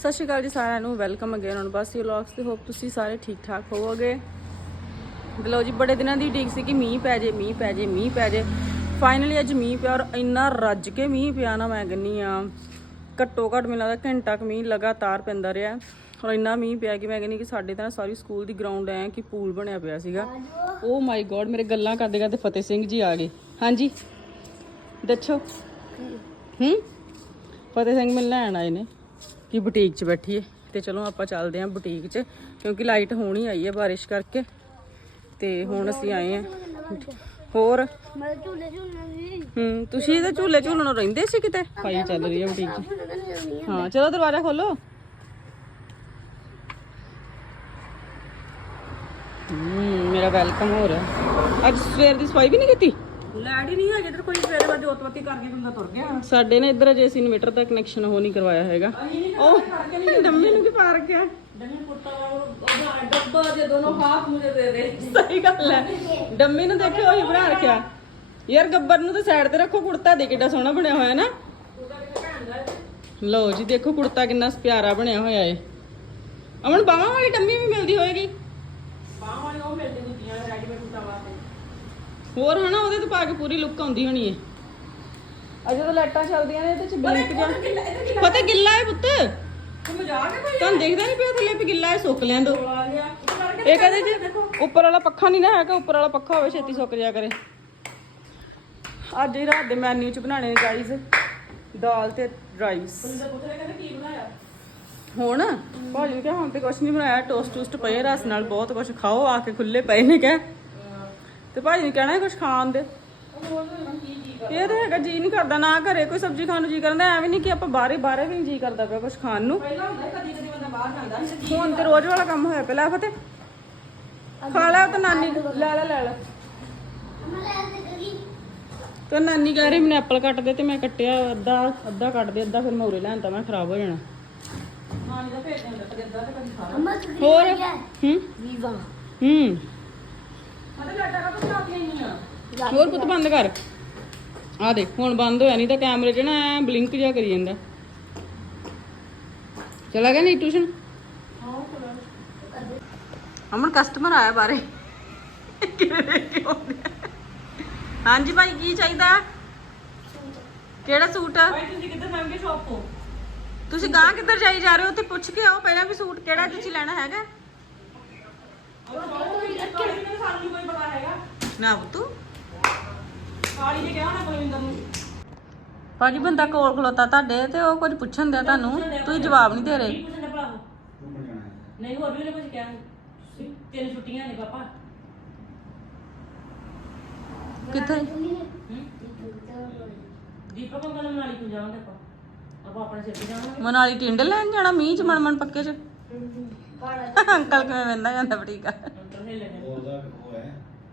ਸਤਿ ਸ਼੍ਰੀ ਅਕਾਲ ਜੀ ਸਾਰਿਆਂ ਨੂੰ welcome again on Bassi vlogs ਤੇ ਹੋਪ ਤੁਸੀਂ ਸਾਰੇ ਠੀਕ ਠਾਕ ਹੋਵੋਗੇ। ਲਓ ਜੀ ਬੜੇ ਦਿਨਾਂ ਦੀ ਉਡੀਕ ਸੀ ਕਿ ਮੀਂਹ ਪੈ ਜੇ ਮੀਂਹ ਪੈ ਜੇ ਮੀਂਹ ਪੈ ਜੇ। ਫਾਈਨਲੀ ਅੱਜ ਮੀਂਹ ਪਿਆ ਔਰ ਇੰਨਾ ਰੱਜ ਕੇ ਮੀਂਹ ਪਿਆ ਨਾ ਮੈਂ ਕਹਿੰਨੀ ਆ ਘੱਟੋ ਘੱਟ ਮੈਨੂੰ ਲੱਗਦਾ ਘੰਟਾ ਕੁ ਮੀਂਹ ਲਗਾਤਾਰ ਪੈਂਦਾ ਰਿਹਾ। ਔਰ ਇੰਨਾ ਮੀਂਹ ਪਿਆ ਕਿ ਮੈਂ ਕਹਿੰਨੀ ਕਿ ਸਾਡੇ ਤਾਂ ਸਾਰੀ ਸਕੂਲ ਦੀ ਗਰਾਊਂਡ ਐ ਕਿ ਪੂਲ ਬਣਿਆ ਪਿਆ ਸੀਗਾ। ਓ ਮਾਈ ਗੋਡ ਮੇਰੇ ਗੱਲਾਂ ਕਰਦੇ ਕਰਦੇ ਫਤਿਹ ਸਿੰਘ ਜੀ ਆ ਗਏ। ਹਾਂਜੀ ਦੱਸੋ। ਹੂੰ? ਫਤਿਹ ਸਿੰਘ ਮੈਨੂੰ ਲੈਣ ਆਏ ਨੇ। ਕਿ ਬੁਟੀਕ 'ਚ ਬੈਠੀਏ। ਤੇ ਚਲੋ ਆਪਾਂ ਚੱਲਦੇ ਆਂ ਬੁਟੀਕ 'ਚ ਕਿਉਂਕਿ ਲਾਈਟ ਹੋਣੀ ਆਈ ਹੈ ਬਾਰਿਸ਼ ਕਰਕੇ। ਤੇ ਹੁਣ ਅਸੀਂ ਆਏ ਆਂ। ਹੋਰ? ਮੈਂ ਝੂਲੇ ਝੂਲਣਾ ਹੂੰ ਤੁਸੀਂ ਤਾਂ ਝੂਲੇ ਝੂਲਣ ਰਹਿੰਦੇ ਸੀ ਕਿਤੇ? ਭਾਈ ਚੱਲ ਰਹੀ ਹੈ ਬੁਟੀਕ 'ਚ। ਹਾਂ ਚਲੋ ਦਰਵਾਜ਼ਾ ਖੋਲੋ। ਹੂੰ ਮੇਰਾ ਵੈਲਕਮ ਹੋ ਰਿਹਾ ਅੱਜ ਸਵੇਰ ਦੀ ਸਫ਼ਾਈ ਵੀ ਨਹੀਂ ਕੀਤੀ? ਲੈਟ ਹੀ ਨਹੀਂ ਹੈਗੀ ਇੱਧਰ ਕੋਈ ਸਵੇਰੇ ਵਾ ਜੋਤ ਬੱਤੀ ਕਰਕੇ ਬੰਦਾ ਤੁਰ ਗਿਆ। ਸਾਡੇ ਨੇ ਇੱਧਰ ਅਜੇ ਅਸੀਂ ਇਨਵੇਟਰ ਦਾ ਕਨੈਕਸ਼ਨ ਉਹ ਨਹੀਂ ਕਰਵਾਇਆ ਹੈਗਾ। ਉਹ ਡੰਮੀ ਨੂੰ ਕੀ ਪਾ ਰੱਖਿਆ ਡੰਮੀ ਪੁੱਤਾਂ ਵਾਲਾ ਉਹਦਾ ਡੱਬਾ ਦੇ ਦੋਨੋਂ ਹਾਫ ਮੁਝੇ ਦੇ ਦੇ। ਸਹੀ ਗੱਲ ਹੈ। ਡੰਮੀ ਨੂੰ ਦੇਖਿਓ ਉਹੀ ਬਣਾ ਰੱਖਿਆ। ਯਾਰ ਗੱਬਰ ਨੂੰ ਤਾਂ ਸਾਈਡ ਤੇ ਰੱਖੋ ਕੁੜਤਾ ਦੇ ਕਿੱਡਾ ਸੋਹਣਾ ਬਣਿਆ ਹੋਇਆ ਨਾ। ਲਓ ਜੀ ਦੇਖੋ ਕੁੜਤਾ ਕਿੰਨਾ ਪਿਆਰਾ ਬਣਿਆ ਹੋਇਆ ਏ। ਅਮਨ ਬਾਹਾਂ ਵਾਲੀ ਡੰਮੀ ਵੀ ਮਿਲਦੀ ਹੋਏਗੀ ਬਾਹਾਂ ਵਾਲੀ ਉਹ ਮਿਲਦੀ ਹੁੰਦੀਆਂ ਰੈਡੀਮੇਡ ਪੁੱਤਾਂ ਵਾਸਤੇ ਹੋਰ ਹਨਾ ਉਹਦੇ ਤੇ ਪਾ ਕੇ ਪੂਰੀ ਲੁੱਕ ਆਉਂਦੀ ਹੋਣੀ ਏ। ਅਜੇ ਜਦੋਂ ਲਾਈਟਾਂ ਚੱਲਦੀਆਂ ਨੇ ਇਹਦੇ ਚ ਬਲਿੰਕ ਜਾਂ ਪਤਾ ਗਿੱਲਾ ਏ ਪੁੱਤ। ਤੂੰ ਮਜ਼ਾਕ ਹੈ ਕੋਈ ਤੁਹਾਨੂੰ ਦੇਖਦਾ ਨਹੀਂ ਪਿਆ ਥੱਲੇ ਵੀ ਗਿੱਲਾ ਏ ਸੁੱਕ ਲੈਣ ਦੋ। ਆ ਗਿਆ। ਇਹ ਕਹਿੰਦੇ ਜੀ ਉੱਪਰ ਵਾਲਾ ਪੱਖਾ ਨਹੀਂ ਨਾ ਹੈਗਾ ਉੱਪਰ ਵਾਲਾ ਪੱਖਾ ਹੋਵੇ ਛੇਤੀ ਸੁੱਕ ਜਾਇਆ ਕਰੇ। ਅੱਜ ਹੀ ਰਾਤ ਦੇ ਮੈਨੂ ਚ ਬਣਾਣੇ ਨੇ ਗਾਈਜ਼ ਦਾਲ ਤੇ ਰਾਈਸ ਹੁਣ? ਭਾਜੀ ਨੇ ਕਿਹਾ ਹੁਣ ਤੇ ਕੁਛ ਨਹੀਂ ਬਣਾਇਆ ਟੋਸਟ ਟੂਸਟ ਪਏ ਰਸ ਨਾਲ ਬਹੁਤ ਕੁਛ ਖਾਓ ਆ ਕੇ ਖੁੱਲੇ ਪਏ ਨੇ ਕਹਿ। ਤੇ ਭਾਜੀ ਨੇ ਕਹਿਣਾ ਕੁਛ ਖਾਣ ਦੇ। ਇਹ ਤਾਂ ਹੈਗਾ ਜੀ ਨਹੀਂ ਕਰਦਾ ਨਾ ਘਰੇ ਕੋਈ ਸਬਜ਼ੀ ਖਾਣ ਨੂੰ ਜੀ ਕਰਦਾ ਐਵੇਂ ਨਹੀਂ ਕਿ ਆਪਾਂ ਬਾਹਰੇ ਬਾਹਰੇ ਵੀ ਜੀ ਕਰਦਾ ਪਿਆ ਕੁਛ ਖਾਣ ਨੂੰ। ਪਹਿਲਾਂ ਹੁੰਦਾ ਸੀ ਕਦੀ ਕਦੀ ਬੰਦਾ ਬਾਹਰ ਜਾਂਦਾ ਸੀ ਹੁਣ ਤੇ ਰੋਜ਼ ਵਾਲਾ ਕੰਮ ਹੋਇਆ ਪਹਿਲਾਂ ਫਤੇ ਖਾ ਲੈ ਤਾਂ ਨਾਨੀ ਲੈ ਲੈ ਲੈ ਲੈ। ਤੇ ਨਾਨੀ ਕਹਿ ਰਹੀ ਮੈਨੂੰ ਐਪਲ ਕੱਟ ਦੇ ਤੇ ਮੈਂ ਕੱਟਿਆ ਅੱਧਾ ਅੱਧਾ ਕੱਟ ਦੇ ਅੱਧਾ ਫਿਰ ਮੈਂ ਉਰੇ ਲੈਣ ਤਾਂ ਮੈਂ ਖਰਾਬ ਹੋ ਜਾਣਾ। ਭੇਜ ਦਿੰਦਾ ਅੱਧਾ ਤੇ ਕਦੀ ਹੋਰ? ਹੂੰ? ਵੀਵਾ ਹੂੰ ਮਤਲਬ ਲਾਟਾ ਕਾ ਪਤਾ ਨਹੀਂ ਆ ਹੋਰ ਪੁੱਤ ਬੰਦ ਕਰ। ਆ ਦੇਖ ਹੁਣ ਬੰਦ ਹੋਇਆ ਨਹੀਂ ਤਾਂ ਕੈਮਰੇ 'ਚ ਨਾ ਐ ਬਲਿੰਕ ਜਿਹਾ ਕਰੀ ਜਾਂਦਾ। ਚਲਾ ਗਿਆ ਨਹੀਂ ਟਿਊਸ਼ਨ? ਅਮਨ ਕਸਟਮਰ ਆਇਆ ਬਾਰੇ? ਹਾਂਜੀ ਭਾਈ ਕੀ ਚਾਹੀਦਾ? ਕਿਹੜਾ ਸੂਟ? ਭਾਈ ਤੁਸੀਂ ਕਿੱਧਰ ਜਾਓਗੇ ਸ਼ਾਪ ਤੋਂ? ਤੁਸੀਂ ਗਾਂ ਕਿੱਧਰ ਜਾਈ ਜਾ ਰਹੇ ਹੋ? ਤੇ ਪੁੱਛ ਕੇ ਆਓ ਪਹਿਲਾਂ ਵੀ ਸੂਟ ਕਿਹੜਾ ਤੁਸੀਂ ਲੈਣਾ ਹੈਗਾ? ਨੇ ਨੀ ਨਾ ਕਾਲੀ ਨੇ ਨਾ ਨੂੰ। ਭਾਜੀ ਬੰਦਾ ਕੋਲ ਖਲੋਤਾ ਤੁਹਾਡੇ ਤੇ ਉਹ ਕੁਝ ਪੁੱਛਣ ਦਿਆ ਤੁਹਾਨੂੰ। ਤੁਸੀਂ ਜਵਾਬ ਨਹੀਂ ਦੇ ਰਹੇ। ਨਹੀਂ ਹੋਰ ਵੀ ਉਹਨੇ ਕੁਝ ਕਿਹਾ। ਤਿੰਨ ਛੁੱਟੀਆਂ ਨੇ ਪਾਪਾ। ਕਿੱਥੇ? ਦੀਪਕ ਅੰਕਲ ਨਾਲ ਨਾਲੀ ਕਿਉਂ ਜਾਵਾਂਗੇ ਆਪਾਂ? ਆਪਾਂ ਆਪਣੇ ਸਿਰ ਤੇ ਜਾਵਾਂਗੇ। ਮਨਾਲੀ ਟਿੰਡੇ ਲੈਣ ਜਾਣਾ ਮੀਂਹ ਚ ਮਣ ਪੱਕੇ ਚ। ਅੰਕਲ ਕਿਵੇਂ ਵੰਦਾ ਜਾਂਦਾ ਬਟੀਕਾ? ਉਹਦਾ ਉਹ ਹੈ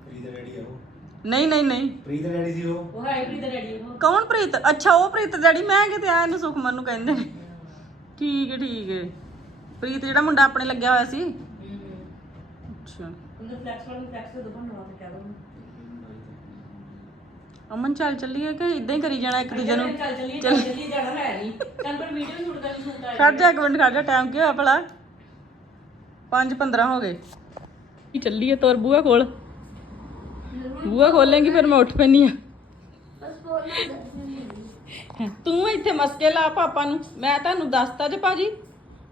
ਪ੍ਰੀਤ ਰੈਡੀ ਆ ਉਹ ਨਹੀਂ ਨਹੀਂ ਨਹੀਂ। ਪ੍ਰੀਤ ਰੈਡੀ ਸੀ ਉਹ ਉਹ ਹੈ ਪ੍ਰੀਤ ਰੈਡੀ ਉਹ। ਕੌਣ ਪ੍ਰੀਤ? ਅੱਛਾ ਉਹ ਪ੍ਰੀਤ ਡੈਡੀ। ਮੈਂ ਕਿਤੇ ਆ ਇਹਨੂੰ ਸੁਖਮਨ ਨੂੰ ਕਹਿੰਦੇ ਨੇ। ਠੀਕ ਹੈ ਠੀਕ ਹੈ। ਪ੍ਰੀਤ ਜਿਹੜਾ ਮੁੰਡਾ ਆਪਣੇ ਲੱਗਿਆ ਹੋਇਆ ਸੀ? ਅੱਛਾ। ਉਹਨੇ ਫਲੈਕਸ ਵਾਲਾ ਫਲੈਕਸ ਦੇ ਦੁਕਾਨ ਨਾਲ ਕਹਿ ਦੋ ਅਮਨ ਚੱਲ ਚੱਲੀਏ ਕਿ ਇਦਾਂ ਹੀ ਕਰੀ ਜਾਣਾ ਇੱਕ ਦੂਜੇ ਨੂੰ? ਚੱਲ ਚੱਲੀਏ ਚੱਲ ਚੱਲੀਏ ਜਾਣਾ ਹੈ ਨਹੀਂ। ਚੱਲ ਪਰ ਵੀਡੀਓ ਸ਼ੂਟ ਕਰਨੀ ਸ਼ੂਟ ਆ ਖੜ ਜਾ ਇੱਕ ਮਿੰਟ ਖੜ ਜਾ ਟਾਈਮ ਕੀ ਹੋਇਆ ਭਲਾ? 5 15 ਹੋ ਗਏ। ਕੀ ਚੱਲੀਏ ਤੋਰ ਬੂਆ ਕੋਲ ਬੂਆ ਖੋਲੇਂਗੀ ਫਿਰ ਮੈਂ ਉੱਠ ਪੈਣੀ ਆ। ਤੂੰ ਇੱਥੇ ਮਸਕੇ ਲਾ ਪਾਪਾ ਨੂੰ। ਮੈਂ ਤੁਹਾਨੂੰ ਦੱਸਤਾ ਜੇ ਭਾਜੀ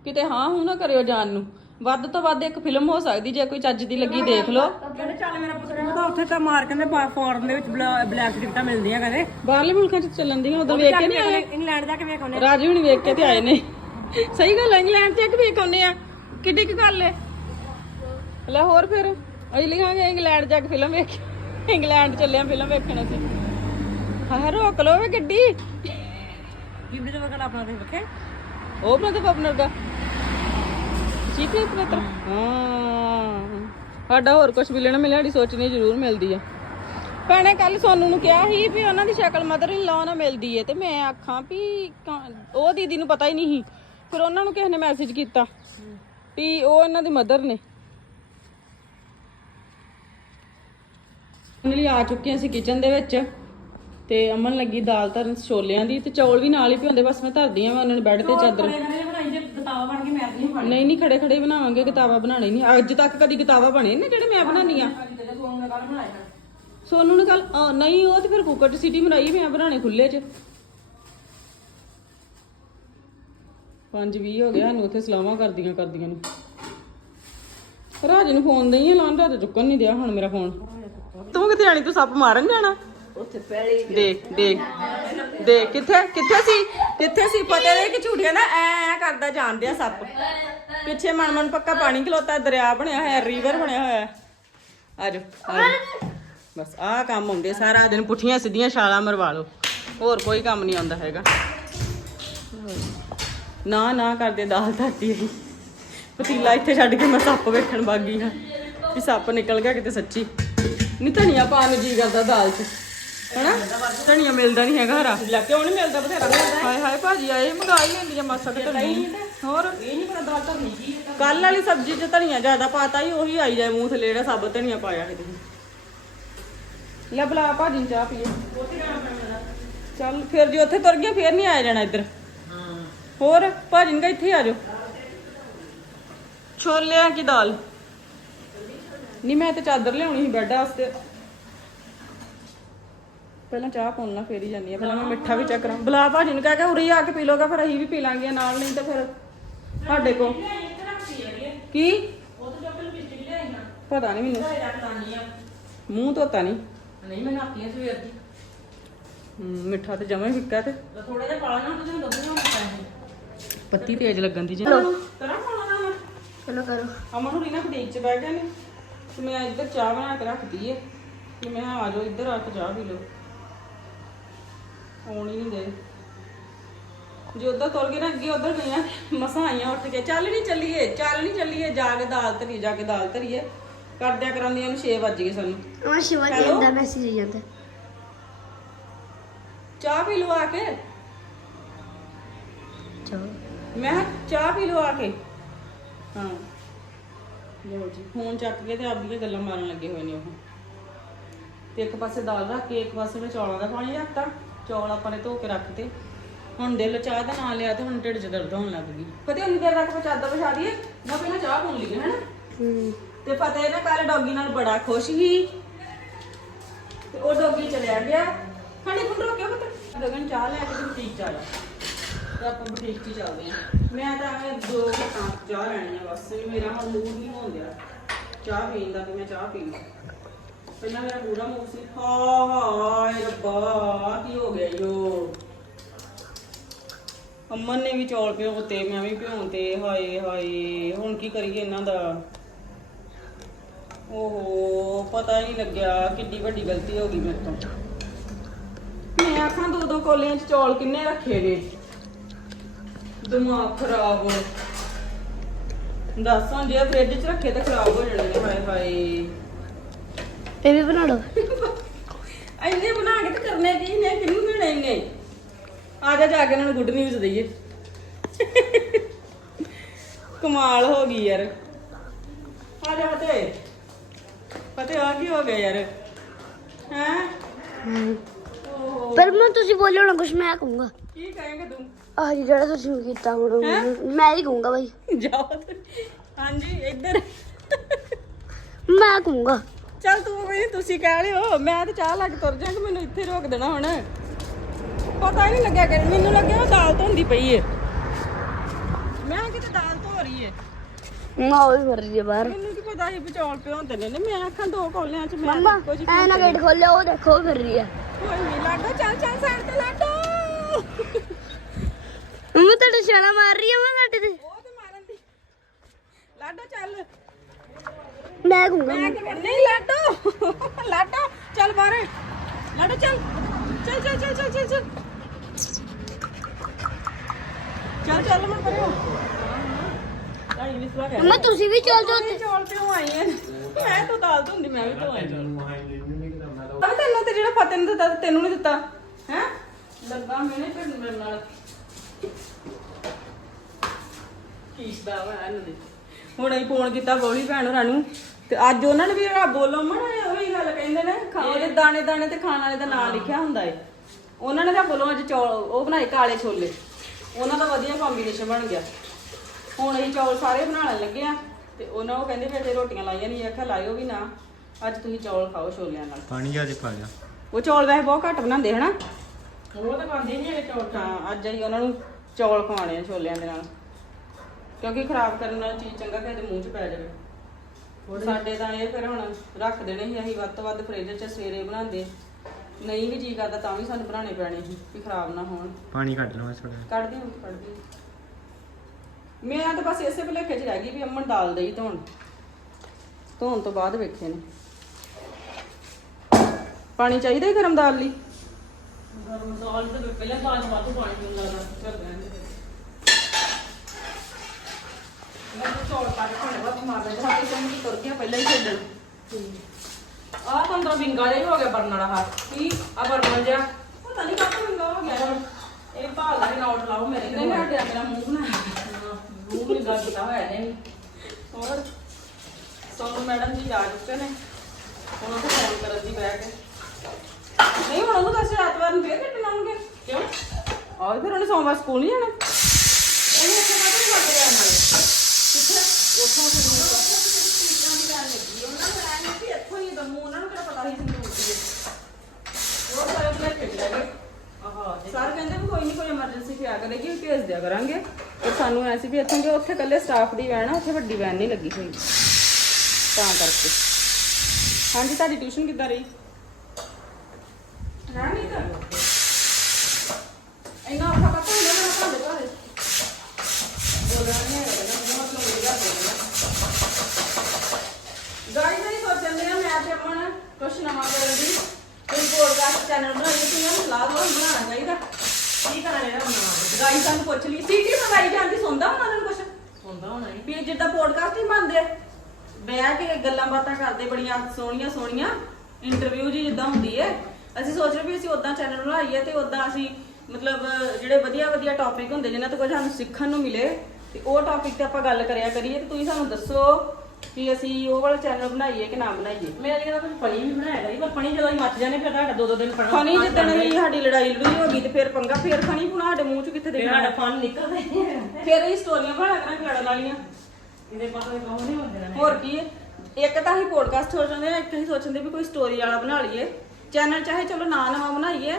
ਕਿਤੇ ਹਾਂ ਹੂੰ ਨਾ ਕਰਿਓ ਜਾਣ ਨੂੰ। ਵੱਧ ਤੋਂ ਵੱਧ ਇੱਕ ਫਿਲਮ ਹੋ ਸਕਦੀ ਜੇ ਕੋਈ ਚੱਜ ਦੀ ਲੱਗੀ ਦੇਖ ਲਓ। ਕਹਿੰਦੇ ਚੱਲ ਮੇਰਾ ਪੁੱਤ ਕਹਿੰਦਾ ਉੱਥੇ ਤਾਂ ਮਾਰ ਕਹਿੰਦੇ ਫੋਰਨ ਦੇ ਵਿੱਚ ਬਲੈਕ ਟਿਕਟਾਂ ਮਿਲਦੀਆਂ ਕਹਿੰਦੇ। ਬਾਹਰਲੇ ਮੁਲਕਾਂ 'ਚ ਚੱਲਣ ਦੀਆਂ ਉਦੋਂ ਵੇਖ ਕੇ ਨਹੀਂ ਆਏ। ਇੰਗਲੈਂਡ ਜਾ ਕੇ ਵੇਖ ਆਉਨੇ ਰਾਜੂ ਹੁਣੀ ਵੇਖ ਕੇ ਤੇ ਆਏ ਨੇ। ਸਹੀ ਗੱਲ ਹੈ ਇੰਗਲੈਂਡ 'ਚ ਇੱਕ ਵੇਖ ਆਉਨੇ ਆ? ਕਿੱਡੀ ਕੁ ਗੱਲ ਹੈ ਲੈ ਹੋਰ ਫਿਰ। ਅਸੀਂ ਲਿਖਾਂਗੇ ਇੰਗਲੈਂਡ ਜਾ ਕੇ ਫਿਲਮ ਵੇਖ। ਇੰਗਲੈਂਡ ਚੱਲਿਆ ਫਿਲਮ ਵੇਖਣ ਅਸੀਂ। ਹਾਂ ਰੋਕ ਲਓ ਵੇ ਗੱਡੀ। ਜਿੰਦੇ ਜੋ ਵਗਲ ਆਪਣਾ ਦੇਖ ਵੇਖੇ ਉਹ ਬਣਾ ਤੇ ਪਪਨਰ ਦਾ ਠੀਕ ਹੈ ਪਨਤਰ ਹਾਂ। ਸਾਡਾ ਹੋਰ ਕੁਝ ਮਿਲਣਾ ਮਿਲਿਆ ਸਾਡੀ ਸੋਚਣੀ ਜ਼ਰੂਰ ਮਿਲਦੀ ਆ। ਭੈਣੇ ਕੱਲ ਸੋਨੂ ਨੂੰ ਕਿਹਾ ਸੀ ਵੀ ਉਹਨਾਂ ਦੀ ਸ਼ਕਲ ਮਦਰ ਇਨ ਲਾ ਨਾਲ ਮਿਲਦੀ ਏ ਤੇ ਮੈਂ ਆਖਾਂ ਵੀ ਉਹ ਦੀਦੀ ਨੂੰ ਪਤਾ ਹੀ ਨਹੀਂ ਸੀ। ਫਿਰ ਉਹਨਾਂ ਨੂੰ ਕਿਸੇ ਨੇ ਮੈਸੇਜ ਕੀਤਾ। ਵੀ ਉਹ ਇਹਨਾਂ ਦੀ ਮਦਰ ਨੇ। ਫਾਈਨਲੀ ਆ ਚੁੱਕੇ ਅਸੀਂ ਕਿਚਨ ਦੇ ਵਿੱਚ ਤੇ ਅਮਨ ਲੱਗੀ ਦਾਲ ਧਰਨ ਛੋਲਿਆਂ ਦੀ ਤੇ ਚੌਲ ਵੀ ਨਾਲ ਹੀ ਭਿਉਂਦੇ ਬਸ ਮੈਂ ਧਰਦੀ ਆ ਮੈਂ ਉਹਨਾਂ ਨੂੰ ਬੈੱਡ ਤੇ ਚਾਦਰ। ਨਹੀਂ ਨਹੀਂ ਖੜੇ ਖੜੇ ਬਣਾਵਾਂਗੇ ਕਿਤਾਬਾਂ ਬਣਾਣੀ ਨਹੀਂ। ਅੱਜ ਤੱਕ ਕਦੀ ਕਿਤਾਬਾਂ ਬਣੇ ਨੇ ਜਿਹੜੇ ਮੈਂ ਬਣਾਉਣੀ ਆ? ਸੋਨੂੰ ਨੇ ਕੱਲ ਨਹੀਂ ਉਹ ਤੇ ਫਿਰ ਕੁੱਕਰ ਚ ਸੀਟੀ ਮਰਾਈ ਮੈਂ ਬਣਾਣੇ ਖੁੱਲੇ ਚ। 5:20 ਹੋ ਗਿਆ ਸਾਨੂੰ ਉੱਥੇ ਸਲਾਮਾਂ ਕਰਦੀਆਂ ਕਰਦੀਆਂ ਨੂੰ। ਰਾਜ ਨੂੰ ਫੋਨ ਦਈ ਆ ਲਾਂਦਾ ਤੇ ਚੁੱਕਣ ਨਹੀਂ ਦਿਆ ਹੁਣ ਮੇਰਾ ਫੋਨ। ਤੂੰ ਕਿੱਥੇ ਆਣੀ ਤੂੰ ਸੱਪ ਮਾਰਨ ਜਾਣਾ? ਉੱਥੇ ਪਹਿਲੇ ਦੇਖ ਦੇਖ ਦੇਖ ਕਿੱਥੇ ਕਿੱਥੇ ਸੀ? ਕਿੱਥੇ ਸੀ? ਪਤਾ ਦੇ ਕਿ ਝੂਠੀਆਂ ਨਾ ਐ ਐ ਕਰਦਾ ਜਾਂਦੇ ਆ ਸੱਪ। ਪਿੱਛੇ ਮਨ ਮਨ ਪੱਕਾ ਪਾਣੀ ਖਲੋਤਾ ਦਰਿਆ ਬਣਿਆ ਹੋਇਆ ਰੀਵਰ ਬਣਿਆ ਹੋਇਆ। ਆਜੋ ਆਜੋ। ਬਸ ਆਹ ਕੰਮ ਹੁੰਦੇ ਸਾਰਾ ਦਿਨ ਪੁੱਠੀਆਂ ਸਿੱਧੀਆਂ ਛਾਲਾਂ ਮਰਵਾ ਲਓ। ਹੋਰ ਕੋਈ ਕੰਮ ਨਹੀਂ ਆਉਂਦਾ ਹੈਗਾ। ਨਾ ਨਾ ਕਰਦੇ ਦਾਲ ਧਰਤੀ ਆਈ। ਪਤੀਲਾ ਇੱਥੇ ਛੱਡ ਕੇ ਮੈਂ ਸੱਪ ਵੇਖਣ ਵਗ ਗਈ ਹਾਂ। ਵੀ ਸੱਪ ਨਿਕਲ ਗਿਆ ਕਿਤੇ ਸੱਚੀ। ਨਹੀਂ ਧਨੀਆ ਪਾਣ ਨੂੰ ਜੀ ਕਰਦਾ ਦਾਲ 'ਚ। ਹੈਨਾ? ਧਨੀਆ ਮਿਲਦਾ ਨਹੀਂ ਹੈਗਾ ਹਰਾ। ਲੈ ਕਿਉਂ ਨਹੀਂ ਮਿਲਦਾ? ਬਥੇਰਾ ਹਾਏ ਹਾਏ ਭਾਜੀ ਆਏ ਮੰਗਾ ਹੀ ਲੈਂਦੀ ਆ ਮਾਸਾ ਕਿ ਧਨੀਆ ਹੋਰ? ਇਹ ਨਹੀਂ ਪਤਾ ਦਾਲ ਧਰਨੀ ਕੀ ਹੈ। ਕੱਲ ਵਾਲੀ ਸਬਜ਼ੀ 'ਚ ਧਨੀਆ ਜ਼ਿਆਦਾ ਪਾਤਾ ਹੀ ਉਹੀ ਆਈ ਜਾਏ ਮੂੰਹ ਥੱਲੇ ਜਿਹੜਾ ਸਭ ਧਨੀਆ ਪਾਇਆ ਸੀ ਤੁਸੀਂ। ਲੈ ਬਲਾ ਭਾਜੀ ਚਾਹ ਪੀਏ। ਚੱਲ ਫਿਰ ਜੇ ਉੱਥੇ ਤੁਰ ਗਿਆ ਫੇਰ ਨਹੀਂ ਆਇਆ ਜਾਣਾ ਇੱਧਰ। ਹੋਰ ਭਾਜੀ ਨੂੰ ਇੱਥੇ ਆ ਜਾਓ। ਛੋਲਿਆਂ ਕੀ ਦਾਲ? ਨਹੀਂ ਮੈਂ ਤੇ ਚਾਦਰ ਲਿਆਉਣੀ ਸੀ ਬੈੱਡ ਵਾਸਤੇ। ਪਹਿਲਾਂ ਚਾਹ ਪਾਉਣ ਲਾ ਫੇਰ ਹੀ ਜਾਂਦੀ ਆ ਪਹਿਲਾਂ ਮੈਂ ਮਿੱਠਾ ਵੀ ਚੈੱਕ ਕਰਾਂ। ਬਲਾ ਭਾਜੀ ਨੂੰ ਕਹਿ ਕੇ ਉਰੇ ਆ ਕੇ ਪੀ ਲੋਗਾ ਫਿਰ ਅਸੀਂ ਵੀ ਪੀ ਲਾਂਗੇ ਨਾਲ ਨਹੀਂ ਤਾਂ ਫਿਰ ਸਾਡੇ ਕੋ ਕੀ? ਪਤਾ ਨਹੀਂ ਮੈਨੂੰ। ਮੂੰਹ ਧੋਤਾ ਨਹੀਂ। ਨਹੀਂ ਮੈਂ ਨਾਤੀ ਸਵੇਰ ਦੀ। ਮਿੱਠਾ ਤੇ ਜਮਾ ਹੀ ਫਿੱਕਾ ਤੇ। ਥੋੜਾ ਜਿਹਾ ਪਾਲਾ ਨਾ ਤੁਸੀਂ ਦੁੱਧ ਪੈਸੇ ਪੱਤੀ ਤੇਜ਼ ਲੱਗਣ ਦੀ ਜੀ। ਕਰਾਂ। ਪਾਉਣਾ ਨਾ ਚਲੋ ਕਰੋ। ਅਮਨ ਹੁਣੀ ਨਾ ਬੁਟੀਕ 'ਚ ਬਹਿ ਗਏ ਨੇ ਤੇ ਮੈਂ ਇੱਧਰ ਚਾਹ ਬਣਾ ਕੇ ਰੱਖਦੀ ਏ। ਕਿ ਮੈਂ ਆ ਜਾਓ ਇੱਧਰ ਆ ਕੇ ਚਾਹ ਪੀ ਲਓ। ਆਉਣ ਹੀ ਨਹੀਂ ਦੇ। ਜੇ ਉੱਧਰ ਤੁਰ ਗਏ ਨਾ ਅੱਗੇ ਉੱਧਰ ਗਈਆਂ ਮਸਾਂ ਆਈਆਂ ਉੱਠ ਕੇ ਚੱਲ ਨਹੀਂ ਚੱਲੀਏ ਚੱਲ ਨਹੀਂ ਚੱਲੀਏ ਜਾ ਕੇ ਦਾਲ ਧਰੀ ਜਾ ਕੇ ਦਾਲ ਧਰੀਏ। ਕਰਦਿਆਂ ਕਰਾਂਦੀਆਂ ਨੂੰ 6 ਵੱਜ ਗਏ ਸਾਨੂੰ। ਉਹ ਸ਼ਿਵਾ ਜੀ ਦਾ ਮੈਸੇਜ ਜਾਂਦਾ। ਚਾਹ ਪੀ ਲਓ ਆ ਕੇ। ਚਲੋ ਮੈਂ ਕਿਹਾ ਚਾਹ ਪੀ ਲਓ ਆ ਕੇ। ਹਾਂ। ਲਓ ਜੀ ਫੋਨ ਚੱਕ ਕੇ ਤੇ ਆਪਦੀਆਂ ਗੱਲਾਂ ਮਾਰਨ ਲੱਗੇ ਹੋਏ ਨੇ ਉਹ। ਤੇ ਇੱਕ ਪਾਸੇ ਦਾਲ ਰੱਖ ਕੇ ਇੱਕ ਪਾਸੇ ਮੈਂ ਚੌਲਾਂ ਦਾ ਪਾਣੀ ਰੱਖਤਾ। ਚੌਲ ਆਪਾਂ ਨੇ ਧੋ ਕੇ ਰੱਖਤੇ। ਹੁਣ ਦਿਲ ਚਾਹ ਦਾ ਨਾਂ ਲਿਆ ਤੇ ਹੁਣ ਢਿੱਡ 'ਚ ਦਰਦ ਹੋਣ ਲੱਗ ਗਈ। ਫਤਿਹ ਉਨੀ ਦੇਰ ਤੱਕ ਚਾਦਰ ਵਿਛਾ ਦਈਏ ਮੈਂ ਪਹਿਲਾਂ ਚਾਹ ਪੀਣ ਲਈ ਹੈਨਾ? ਹੂੰ। ਤੇ ਫਤਿਹ ਨਾ ਕੱਲ ਡੌਗੀ ਨਾਲ ਬੜਾ ਖੁਸ਼ ਸੀ। ਤੇ ਉਹ ਡੌਗੀ ਚਲਿਆ ਗਿਆ। ਹਣੀ ਫੁੰਡ ਰੋਕਿਓ ਪੁੱਤ। ਗਗਨ ਚਾਹ ਲੈ ਕੇ ਤੇ ਬੁਟੀਕ ਚ ਆ ਜਾ। ਤੇ ਆਪਾਂ ਬੁਟੀਕ 'ਚ ਹੀ ਚੱਲਦੇ ਹਾਂ। ਮੈਂ ਤਾਂ ਐਵੇਂ ਦੋ ਘਟਾਂ ਚਾਹ ਲੈਣੀ ਆ ਬਸ, ਵੀ ਮੇਰਾ ਹੁਣ ਮੂਡ ਨਹੀਂ ਹੁੰਦਿਆ ਚਾਹ ਪੀਣ ਦਾ ਤੇ ਮੈਂ ਚਾਹ ਪੀ ਲਾਂ ਪਹਿਲਾਂ ਮੇਰਾ ਪੂਰਾ ਮੂਡ ਸੀ ਹਾ ਹਾਏ ਰੱਬਾ, ਕੀ ਹੋ ਗਿਆ ਯੋ ਅਮਨ ਨੇ ਵੀ ਚੌਲ ਭਿਉਂਤੇ ਮੈਂ ਵੀ ਭਿਉਂਤੇ ਹਾਏ ਹਾਏ, ਹੁਣ ਕੀ ਕਰੀਏ ਇਹਨਾਂ ਦਾ। ਓਹੋ, ਪਤਾ ਹੀ ਲੱਗਿਆ, ਕਿੱਡੀ ਵੱਡੀ ਗਲਤੀ ਹੋ ਗਈ ਮੇਰੇ ਤੋਂ। ਮੈਂ ਆਖਾਂ ਦੋ ਦੋ ਕੋਲਿਆਂ 'ਚ ਚੌਲ ਕਿੰਨੇ ਰੱਖੇ ਨੇ। ਦਿਮਾਗ ਖਰਾਬ ਦੱਸ ਹੁਣ ਜੇ ਫ੍ਰਿਜ 'ਚ ਰੱਖੇ ਤਾਂ ਖਰਾਬ ਹੋ ਜਾਣੇ ਨੇ ਹਾਏ ਹਾਏ। ਇਹ ਵੀ ਬਣਾ ਲਓ। ਇੰਨੇ ਬਣਾ ਕੇ ਤੇ ਕਰਨੇ ਕੀ ਨੇ ਕਿਹਨੂੰ ਦੇਣੇ ਨੇ? ਆ ਜਾ ਜਾ ਕੇ ਇਹਨਾਂ ਨੂੰ ਗੁੱਡ ਨਿਊਜ਼ ਦਈਏ। ਕਮਾਲ ਹੋ ਗਈ ਯਾਰ। ਆ ਜਾ ਤੇ ਪਤੇ ਆ ਕੀ ਹੋ ਗਿਆ ਯਾਰ? ਹੈਂ? ਪਰ ਮੈਂ ਤੁਸੀਂ ਬੋਲੋ ਨਾ ਕੁਛ ਮੈਂ ਕਹੂੰਗਾ। ਕੀ ਕਹੇਂਗੇ ਤੂੰ? ਆਹ ਜਿਹੜਾ ਤੁਸੀਂ ਕੀਤਾ ਹੁਣ ਮੈਂ ਹੀ ਕਹੂੰਗਾ ਬਾਈ। ਜਾਓ। ਹਾਂਜੀ ਇੱਧਰ। ਮੈਂ ਕਹੂੰਗਾ। ਚੱਲ ਤੂੰ ਵੀ ਤੁਸੀਂ ਕਹਿ ਲਿਓ ਮੈਂ ਤਾਂ ਚਾਹ ਲੱਗ ਤੁਰ ਜਾਾਂਗਾ ਮੈਨੂੰ ਇੱਥੇ ਰੋਕ ਦੇਣਾ ਹੁਣ। ਪਤਾ ਨਹੀਂ ਲੱਗਿਆ ਕਿ ਮੈਨੂੰ ਲੱਗਿਆ ਉਹ ਦਾਲ ਧੋਂਦੀ ਪਈ ਏ। ਮੈਂ ਕਿਤੇ ਦਾਲ ਧੋ ਰਹੀ ਏ। ਮਾਂ ਉਹ ਮਰ ਰਹੀ ਬਾਹਰ। ਮੈਨੂੰ ਕੀ ਪਤਾ ਸੀ ਵਿਚੌਲ ਪਿਉਂਦੇ ਨੇ। ਮੈਂ ਆਖਾਂ ਦੋ ਕੋਲਿਆਂ ਚ ਮੈਂ ਮੰਮਾ ਕੁਝ ਐ ਨਾ ਗੇਟ ਖੋਲਿਆ ਉਹ ਦੇਖੋ ਫਿਰ ਰਹੀ ਹੈ ਕੋਈ ਨਹੀਂ ਲਾਡੋ ਚੱਲ ਚੱਲ ਸਾਈਡ ਤੇ ਲਾਡੋ। ਮੰਮਾ ਤੁਹਾਡੇ ਛਾਲਾ ਮਾਰ ਰਹੀ ਹੈ ਮੈਂ ਸਾਡੇ ਤੇ। ਉਹ ਤੇ ਮਾਰਨ ਦੀ। ਲਾਡੋ ਚੱਲ। ਮੈਂ ਕਹੂੰਗਾ ਮੈਂ ਕਿਹਾ ਨਹੀਂ ਲਾਡੋ। ਲਾਡੋ ਚੱਲ ਬਾਹਰ। ਲਾਡੋ ਚੱਲ। ਚੱਲ ਚੱਲ ਚੱਲ ਚੱਲ ਚੱਲ ਚੱਲ। ਚੱਲ ਚੱਲ ਮੈਂ ਪਰੇ ਆਈ ਨਹੀਂ ਸੁਣਾ ਕਹਿ ਮੰਮਾ ਤੁਸੀਂ ਵੀ ਚੱਲ ਜਾਓ ਤੂੰ ਚੌਲ ਪਿਓ ਆਈ ਐ ਮੈਂ ਤਾਂ ਦਾਲ ਧੁੰਦੀ ਮੈਂ ਵੀ ਤੇ ਜਿਹੜਾ ਫਤਿਹ ਨੂੰ ਦਿੱਤਾ ਤੈਨੂੰ ਨਹੀਂ ਦਿੱਤਾ ਹੈ? ਲੱਗਾ ਮੈਨੇ ਫਿਰ ਮੇਰੇ ਨਾਲ। ਕੀਸਦਾ ਵਾ ਇਹਨੂੰ ਦੇ। ਹੁਣ ਅਸੀਂ ਫੋਨ ਕੀਤਾ ਬੋਲੀ ਭੈਣ ਹੋਰਾਂ ਨੂੰ ਤੇ ਅੱਜ ਉਹਨਾਂ ਨੇ ਵੀ ਆ ਬੋਲੋ ਮਣਾ ਉਹੀ ਗੱਲ ਕਹਿੰਦੇ ਨੇ ਖਾਣੇ ਦਾਣੇ ਦਾਣੇ ਤੇ ਖਾਣ ਵਾਲੇ ਦਾ ਨਾਮ ਲਿਖਿਆ ਹੁੰਦਾ ਏ। ਉਹਨਾਂ ਨੇ ਤਾਂ ਬੋਲੋ ਅੱਜ ਚੌਲ ਉਹ ਬਣਾਏ ਕਾਲੇ ਛੋਲੇ। ਉਹਨਾਂ ਦਾ ਵਧੀਆ ਕੰਬੀਨੇਸ਼ਨ ਬਣ ਗਿਆ। ਹੁਣ ਅਸੀਂ ਚੌਲ ਸਾਰੇ ਬਣਾਉਣ ਲੱਗੇ ਆ ਤੇ ਉਹਨਾਂ ਉਹ ਕਹਿੰਦੇ ਵੀ ਅਜੇ ਰੋਟੀਆਂ ਲਾਈਆਂ ਨਹੀਂ ਆਖਿਆ ਲਾਇਓ ਵੀ ਨਾ। ਅੱਜ ਤੁਸੀਂ ਚੌਲ ਖਾਓ ਛੋਲਿਆਂ ਨਾਲ। ਪਾਣੀ ਅੱਜ ਪਾ ਜਾ ਉਹ ਚੌਲ ਵੈਸੇ ਬਹੁਤ ਘੱਟ ਬਣਾਉਂਦੇ ਹਨਾ? ਉਹ ਤਾਂ ਖਾਂਦੇ ਨਹੀਂ ਹੈਗੇ ਚੌਲ ਹਾਂ ਅੱਜ ਅਸੀਂ ਉਹਨਾਂ ਨੂੰ ਚੌਲ ਖਵਾਉਣੇ ਆ ਛੋਲਿਆਂ ਦੇ ਨਾਲ। ਕਿਉਂਕਿ ਖਰਾਬ ਕਰਨ ਨਾਲ ਚੀਜ਼ ਚੰਗਾ ਕਿਸੇ ਦੇ ਮੂੰਹ 'ਚ ਪੈ ਜਾਵੇ। ਸਾਡੇ ਤਾਂ ਇਹ ਫਿਰ ਹੁਣ ਰੱਖ ਦੇਣੇ ਸੀ ਅਸੀਂ ਵੱਧ ਤੋਂ ਵੱਧ ਫ੍ਰਿਜ 'ਚ ਸਵੇਰੇ ਬਣਾਉਂਦੇ। ਨਹੀਂ ਵੀ ਜੀ ਕਰਦਾ ਤਾਂ ਵੀ ਸਾਨੂੰ ਬਣਾਉਣੇ ਪੈਣੇ ਸੀ ਵੀ ਖਰਾਬ ਨਾ ਹੋਣ। ਪਾਣੀ ਕੱਢ ਲਵਾਂ ਥੋੜਾ ਕੱਢਦੀ ਹਾਂ ਕੱਢਦੀ। ਮੈਂ ਤਾਂ ਬਸ ਇਸੇ ਭੁਲੇਖੇ 'ਚ ਰਹਿ ਗਈ ਵੀ ਅਮਨ ਦਾਲ ਦੇਈ ਧੋਣ। ਧੋਣ ਤੋਂ ਬਾਅਦ ਵੇਖੇ ਨੇ। ਪਾਣੀ ਚਾਹੀਦਾ ਹੀ ਗਰਮ ਦਾਲ ਲਈ? ਗਰਮ ਦਾਲ ਤੇ ਪਹਿਲਾਂ ਬਾਅਦ ਵਾਧੂ ਪਾਣੀ ਪੀਣ ਲੱਗਦਾ ਫਿਰ ਰਹਿੰਦੇ ਮੈਂ ਤਾਂ ਚੌਲ ਪਾ ਕੇ ਭਾਂਡੇ ਵੱਧ ਮਾਰ ਲੈਂਦਾ ਹਾਂ ਕਿਸੇ ਨੂੰ ਤੁਰ ਗਿਆ ਪਹਿਲਾਂ ਹੀ ਖੇਡਣ ਆਹ ਤਾਂ ਅੰਦਰ ਵਿੰਗਾ ਜਿਹਾ ਹੀ ਹੋ ਗਿਆ ਬਰਨ ਵਾਲਾ ਹੱਥ। ਕੀ? ਆ ਬਰਨ ਜਿਹਾ। ਪਤਾ ਨਹੀਂ ਕਾਹਤੋਂ ਮਿਲਦਾ ਹੋ ਗਿਆ। ਇਹ ਭਾਲ ਦਾ ਨੋਟ ਲਾਓ ਮੇਰੇ ਇਹਨੇ ਮੈਂ ਹਟਿਆ ਮੇਰਾ ਮੂੰਹ ਬਣਾਇਆ। ਰੂਹ ਨਹੀਂ ਗੱਲ ਕੀਤਾ ਹੋਇਆ ਨੇ ਹੋਰ? ਸੋਨੂ ਮੈਡਮ ਜੀ ਆ ਚੁੱਕੇ ਨੇ। ਉਹਨਾਂ ਨੂੰ ਫੋਨ ਕਰਨ ਦੀ ਬੈਠ ਨਹੀਂ ਹੁਣ ਉਹਨੂੰ ਦੱਸ ਐਤਵਾਰ ਨੂੰ ਫੇਰ ਕੱਟਣ ਆਉਣਗੇ? ਕਿਉਂ? ਆਹ ਫਿਰ ਉਹਨੇ ਸੋਮਵਾਰ ਸਕੂਲ ਨਹੀਂ ਜਾਣਾ? ਉਹਨੂੰ ਇੱਥੇ ਕਾਹਤੋਂ ਲੱਗ ਰਿਹਾ ਨਾਲ ਕਿੱਥੇ? ਉੱਥੋਂ ਸੰਗਰੂਰ ਤੋਂ। ਟੀਚਰਾਂ ਦੀ ਗੱਲ ਲੱਗੀ ਉਹਨਾਂ ਨੂੰ ਐਂ ਨਹੀਂ ਵੀ ਇੱਥੋਂ ਹੀ ਦਮੂ ਉਹਨਾਂ ਨੂੰ ਕਿਹੜਾ ਪਤਾ ਸੀ ਸੰਗਰੂਰ ਦੀ ਹੈ। ਉਹ ਸਾਰੇ ਬਲੇ ਖੇਡ ਲੱਗੇ ਆਹਾ ਸਰ ਕਹਿੰਦੇ ਵੀ ਕੋਈ ਨਹੀਂ ਕੋਈ ਐਮਰਜੈਂਸੀ ਪਿਆ ਕਰੇਗੀ ਉਹ ਭੇਜ ਦਿਆ ਕਰਾਂਗੇ। ਪਰ ਸਾਨੂੰ ਐ ਸੀ ਵੀ ਇੱਥੋਂ ਕਿ ਉੱਥੇ ਇਕੱਲੇ ਸਟਾਫ ਦੀ ਵੈਨ ਆ ਉੱਥੇ ਵੱਡੀ ਵੈਨ ਨਹੀਂ ਲੱਗੀ ਹੋਈ। ਤਾਂ ਕਰਕੇ। ਹਾਂਜੀ ਤੁਹਾਡੀ ਟਿਊਸ਼ਨ ਕਿੱਦਾਂ ਰਹੀ? ਹੈ ਨਹੀਂ ਤਾਂ ਇੰਨਾ ਔਖਾ ਪਤਾ ਹੁੰਦਾ ਨਾ ਤੁਹਾਡੇ ਘਰੇ ਬੋਲਣਾ ਨਹੀਂ ਹੈਗਾ ਨਾ ਬਹੁਤ ਲੋਕ ਵਧੀਆ ਬੋਲਣਾ ਗਾਈ ਨਹੀਂ ਸੋਚਦੇ ਆ ਮੈਂ ਤੇ ਅਮਨ ਕੁਛ ਨਵਾਂ ਕਰਨ ਦੀ ਕੋਈ ਪੋਡਕਾਸਟ ਚੈਨਲ ਬਣਾਉਣੀ ਉਹਨਾਂ ਨੂੰ ਸਲਾਹ ਦੋ ਬਣਾਉਣਾ ਚਾਹੀਦਾ ਕੀ ਕਰਾਂ ਰਿਹਾ ਹੁਣ ਗਾਈ ਸਾਨੂੰ ਪੁੱਛ ਲਈ ਸੀਟੀ ਮੰਗਾਈ ਜਾਂਦੀ ਸੁਣਦਾ ਉਹਨਾਂ ਨੂੰ ਕੁਛ ਹੁੰਦਾ ਹੋਣਾ ਹੀ ਵੀ ਜਿੱਦਾਂ ਪੋਡਕਾਸਟ ਹੀ ਬਣਦੇ. ਬਹਿ ਕੇ ਗੱਲਾਂ ਬਾਤਾਂ ਕਰਦੇ ਬੜੀਆਂ ਸੋਹਣੀਆਂ ਸੋਹਣੀਆਂ ਇੰਟਰਵਿਊ ਜੀ ਜਿੱਦਾਂ ਹੁੰਦੀ ਹੈ ਅਸੀਂ ਸੋਚ ਰਹੇ ਵੀ ਅਸੀਂ ਉਦਾਂ ਚੈਨਲ ਬਣਾਈਏ ਤੇ ਉਦਾਂ ਅਸੀਂ ਮਤਲਬ ਜਿਹੜੇ ਵਧੀਆ ਵਧੀਆ ਟੌਪਿਕ ਹੁੰਦੇ ਜਿਨ੍ਹਾਂ ਤੋਂ ਕੁਝ ਸਾਨੂੰ ਸਿੱਖਣ ਨੂੰ ਮਿਲੇ ਤੇ ਉਹ ਟੌਪਿਕ ਤੇ ਆਪਾਂ ਗੱਲ ਕਰਿਆ ਕਰੀਏ ਤੇ ਤੁਸੀਂ ਸਾਨੂੰ ਦੱਸੋ ਕਿ ਅਸੀਂ ਉਹ ਵਾਲਾ ਚੈਨਲ ਬਣਾਈਏ ਕਿ ਨਾ ਬਣਾਈਏ। ਮੈਂ ਜਿਹੜਾ ਕੁਝ ਫਣੀ ਵੀ ਬਣਾਇਆ ਸੀ ਪਰ ਫਣੀ ਜਦੋਂ ਹੀ ਮੱਚ ਜਾਣੇ ਫਿਰ ਤੁਹਾਡਾ ਦੋ ਦੋ ਦਿਨ ਫਣਾ ਫਨੀ ਜਿੱਦਣ ਵੀ ਸਾਡੀ ਲੜਾਈ ਲੜੂਈ ਹੋ ਗਈ ਤੇ ਫਿਰ ਪੰਗਾ ਫਿਰ ਫਨੀ ਪੁਣਾ ਸਾਡੇ ਮੂੰਹ ਚ ਕਿੱਥੇ ਫਿਰ ਦੇਖਣਾ। ਸਾਡਾ ਫਨ ਨਿਕਲਦਾ ਹੀ ਹੈ। ਫਿਰ ਇਹ ਸਟੋਰੀਆਂ ਬਣਾ ਕਰਾਂਗੇ ਲੜਨ ਵਾਲੀਆਂ ਇਹਦੇ ਨਹੀਂ ਕੌਣ ਨਹੀਂ ਹੁੰਦੇ ਨੇ। ਹੋਰ ਕੀ ਹੈ ਇੱਕ ਤਾਂ ਅਸੀਂ ਪੋਡਕਾਸਟ ਸੋਚਦੇ ਆ ਇੱਕ ਅਸੀਂ ਸੋਚਦੇ ਵੀ ਕੋਈ ਸਟੋਰੀ ਵਾਲਾ ਬਣਾ ਲਈਏ। ਚੈਨਲ ਚਾਹੇ ਚਲੋ ਨਾ ਨਵਾਂ ਬਣਾਈਏ,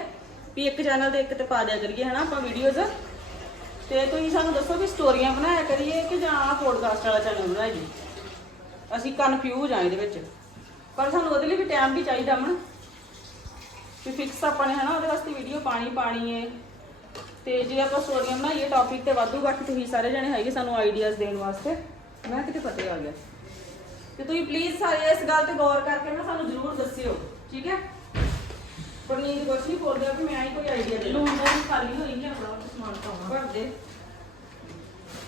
ਵੀ ਇੱਕ ਚੈਨਲ 'ਤੇ ਇੱਕ ਤੇ ਪਾ ਦਿਆ ਕਰੀਏ, ਹਨਾ, ਆਪਾਂ ਵੀਡੀਓਜ਼ ਤੇ ਤੁਸੀਂ ਸਾਨੂੰ ਦੱਸੋ ਵੀ ਸਟੋਰੀਆਂ ਬਣਾਇਆ ਕਰੀਏ ਕਿ ਜਾਂ ਪੋਡਕਾਸਟ ਵਾਲਾ ਚੈਨਲ ਬਣਾਈਏ? ਅਸੀਂ ਕਨਫਿਊਜ਼ ਆ ਇਹਦੇ ਵਿੱਚ। ਪਰ ਸਾਨੂੰ ਉਹਦੇ ਲਈ ਵੀ ਟਾਈਮ ਵੀ ਚਾਹੀਦਾ ਮਨ ਵੀ ਫਿਕਸ ਆਪਾਂ ਨੇ, ਹਨਾ, ਉਹਦੇ ਵਾਸਤੇ ਵੀਡੀਓ ਪਾਣੀ ਪਾਣੀ ਹੈ ਤੇ ਜੇ ਆਪਾਂ ਸਟੋਰੀਆਂ ਬਣਾਈਏ ਟੌਪਿਕ ਤੇ ਵਾਧੂ ਘੱਟ ਤੁਸੀਂ ਸਾਰੇ ਜਣੇ ਹੈਗੇ ਸਾਨੂੰ ਆਈਡੀਆਜ਼ ਦੇਣ ਵਾਸਤੇ। ਮੈਂ ਕਿਤੇ ਪਤਾ ਹੀ ਆ ਗਿਆ। ਤੇ ਤੁਸੀਂ ਪਲੀਜ਼ ਸਾਰੇ ਇਸ ਗੱਲ ਤੇ ਗੌਰ ਕਰਕੇ ਨਾ ਸਾਨੂੰ ਜ਼ਰੂਰ ਦੱਸਿਓ, ਠੀਕ ਹੈ? ਪਰਨੀਤ ਕੁਛ ਨਹੀਂ ਬੋਲਦਾ ਕਿ ਮੈਂ ਹੀ ਕੋਈ ਆਈਡੀਆ ਦੇ ਲੂਣ ਦਾ ਵੀ ਖਾਲੀ ਹੋਈ ਹੈ ਬੜਾ ਕੁਝ ਸਮਾਨ ਪਾਉਣਾ ਭਰ ਦੇ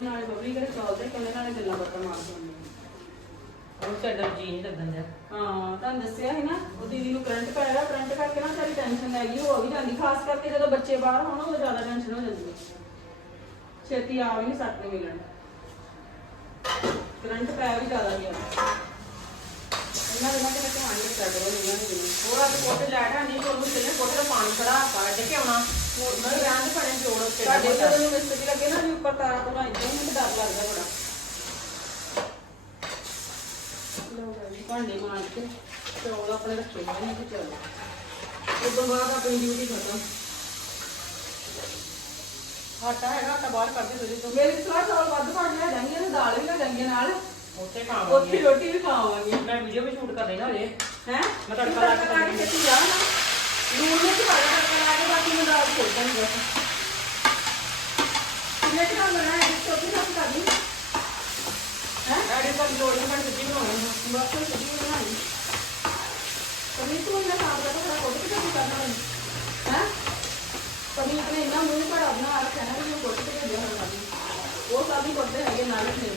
ਨਾਲੇ ਬਬਲੀ ਕਰੇ ਚੱਲਦੇ ਕਹਿੰਦੇ ਨਾਲੇ ਗੱਲਾਂ ਬਾਤਾਂ ਮਾਰਦੇ ਹੁੰਦੇ ਉਹ ਸਾਡਾ ਜੀ ਨਹੀਂ ਲੱਗਣ ਦਿਆ ਹਾਂ ਤੁਹਾਨੂੰ ਦੱਸਿਆ ਸੀ ਨਾ ਉਹ ਦੀਦੀ ਨੂੰ ਕਰੰਟ ਪਾਇਆ ਕਰੰਟ ਕਰਕੇ ਨਾ ਸਾਰੀ ਟੈਨਸ਼ਨ ਲੈ ਗਈ ਹੋ ਵੀ ਜਾਂਦੀ। ਖਾਸ ਕਰਕੇ ਜਦੋਂ ਬੱਚੇ ਬਾਹਰ ਹੋਣ ਉਹ ਜ਼ਿਆਦਾ ਟੈਨਸ਼ਨ ਹੋ ਜਾਂਦੀ ਹੈ। ਛੇਤੀ ਆ ਵੀ ਨਹੀਂ ਸਕਦੇ ਮਿਲਣ। ਕਰੰਟ ਪਾਇਆ ਵੀ ਜ਼ਿਆਦਾ ਗਿਆ ਇਹਨਾਂ ਦੇ ਨਾਲ ਕਿਤੇ ਧਿਆਨ ਰੱਖਿਆ ਕਰੋ ਇਹਨਾਂ ਦੇ ਵੀ। ਉਹ ਅੱਜ ਕੋਟ ਲੈਟਾ ਨਹੀਂ ਕੋਲ ਨੂੰ ਚੱਲੇ ਕੋਟ ਦਾ ਪਾਣੀ ਖੜਾ ਕੱਢ ਕੇ ਆਉਣਾ। ਹੋਰ ਮੈਂ ਰਹਿਣ ਦੇ ਪਾਣੀ ਜੋੜ ਕੇ ਸਾਡੇ ਜਦੋਂ ਨੂੰ ਮਿਸਤਰੀ ਲੱਗੇ ਨਾ ਵੀ ਉੱਪਰ ਤਾਰਾਂ ਤੁਰਾਂ ਇਦਾਂ ਹੀ ਡਰ ਲੱਗਦਾ ਬੜਾ। ਭਾਂਡੇ ਮਾਂਜ ਕੇ ਚੌਲ ਆਪਣੇ ਰੱਖੇ ਹੋਏ ਨੇ ਤੇ ਚਲੋ ਉਸ ਤੋਂ ਬਾਅਦ ਆਪਣੀ ਡਿਊਟੀ ਖਤਮ। ਆਟਾ ਹੈਗਾ ਆਟਾ ਬਾਹਰ ਕੱਢ ਦੇ ਤੁਸੀਂ ਮੇਰੀ ਸਲਾਹ ਚੌਲ ਵੱਧ ਪਾ ਕੇ ਲੈ ਜਾਣਗੇ ਤੇ ਦਾਲ ਵੀ ਲੈ ਜਾਣਗੇ ਨਾਲ। ਉੱਥੇ ਉੱਥੇ ਖਾਵਾਂਗੇ ਰੋਟੀ ਵੀ ਖਾਵਾਂਗੇ। ਮੈਂ ਵੀਡੀਓ ਵੀ ਸ਼ੂਟ ਕਰ ਲੈਣਾ ਹਲੇ ਹੈ? ਮੈਂ ਤੜਕਾ ਲਾ ਕੇ ਕੇ ਛੇਤੀ ਜਾ। ਨਾ ਲੂਣ ਵਿੱਚ ਪਾ ਕੇ ਤੜਕਾ ਲਾ ਕੇ ਬਾਕੀ ਮੈਂ ਦਾਲ ਖੋਲ ਦਾਂਗੀ ਬਸ ਕਿੰਨੇ ਕਿੰਨਾ ਬਣਾਇਆ ਹੈ ਛੋਟੀ ਛੋਟੀ ਕਰ ਲਈ ਹੈ ਐਡੀ ਪਰ ਲੋੜ ਨਹੀਂ ਮੈਂ ਸੱਜੀ ਬਣਾਉਣੀ ਹੈ ਬਸ ਉਹ ਸਬਜ਼ੀ ਬਣਾਈ। ਪਨੀਰ ਤੋਂ ਮੈਂ ਸਾਫ਼ ਕਰਤਾ ਥੋੜਾ ਕੋਟ ਕੇ ਕੀ ਕਰਨਾ ਹੈ। ਹੈ? ਪਨੀਰ ਨੇ ਇੰਨਾ ਮੂੰਹ ਭੜਾ ਬਣਾ ਰੱਖਿਆ ਨਾ ਵੀ ਉਹ ਕੋਟ ਕੇ ਭੇਜਿਆ ਹੋਣਾ ਵੀ ਉਹ ਸਾਬੀ ਕਰਦੇ ਹੈਗੇ ਨਾਲ ਰੱਖਦੇ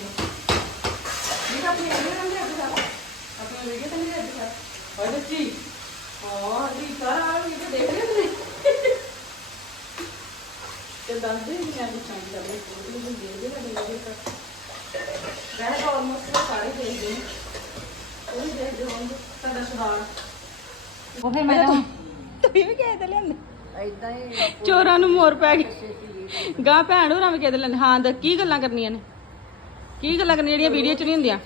ਉਹ ਫਿਰ ਮੈਂ ਤੁਸੀਂ ਵੀ ਕਿਸੇ ਤੇ ਲੈਂਦੇ ਐਦਾਂ ਹੀ ਚੋਰਾਂ ਨੂੰ ਮੋਰ ਪੈ ਗਏ ਗਾਂ ਭੈਣ ਹੋਰਾਂ ਵੀ ਕਿਸੇ ਤੇ ਲੈਂਦੇ? ਹਾਂ ਦਾ ਕੀ ਗੱਲਾਂ ਕਰਨੀਆਂ ਨੇ? ਕੀ ਗੱਲਾਂ ਕਰਨੀਆਂ? ਜਿਹੜੀਆਂ ਵੀਡੀਓ 'ਚ ਨਹੀਂ ਹੁੰਦੀਆਂ?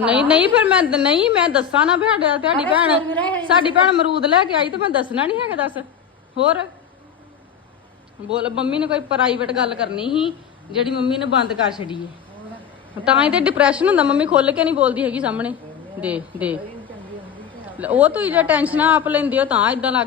ਨਹੀਂ ਨਹੀਂ ਫਿਰ ਮੈਂ ਨਹੀਂ ਮੈਂ ਦੱਸਾਂ ਨਾ ਤੁਹਾਡੇ ਤੁਹਾਡੀ ਭੈਣ ਸਾਡੀ ਭੈਣ ਅਮਰੂਦ ਲੈ ਕੇ ਆਈ ਤੇ ਮੈਂ ਦੱਸਣਾ ਨਹੀਂ ਹੈਗਾ ਦੱਸ। ਹੋਰ? ਬੋਲ ਮੰਮੀ ਨੇ ਕੋਈ ਪ੍ਰਾਈਵੇਟ ਗੱਲ ਕਰਨੀ ਸੀ ਜਿਹੜੀ ਮੰਮੀ ਨੇ ਬੰਦ ਕਰ ਛੱਡੀ ਹੈ ਤਾਂ ਹੀ ਤੇ ਡਿਪਰੈਸ਼ਨ ਹੁੰਦਾ ਮੰਮੀ ਖੁੱਲ ਕੇ ਨਹੀਂ ਬੋਲਦੀ ਹੈਗੀ ਸਾਹਮਣੇ। ਦੇ ਦੇ। ਉਹ ਤੁਸੀਂ ਜੇ ਟੈਨਸ਼ਨ ਆਪ ਲੈਂਦੇ ਹੋ ਤਾਂ ਇਦਾਂ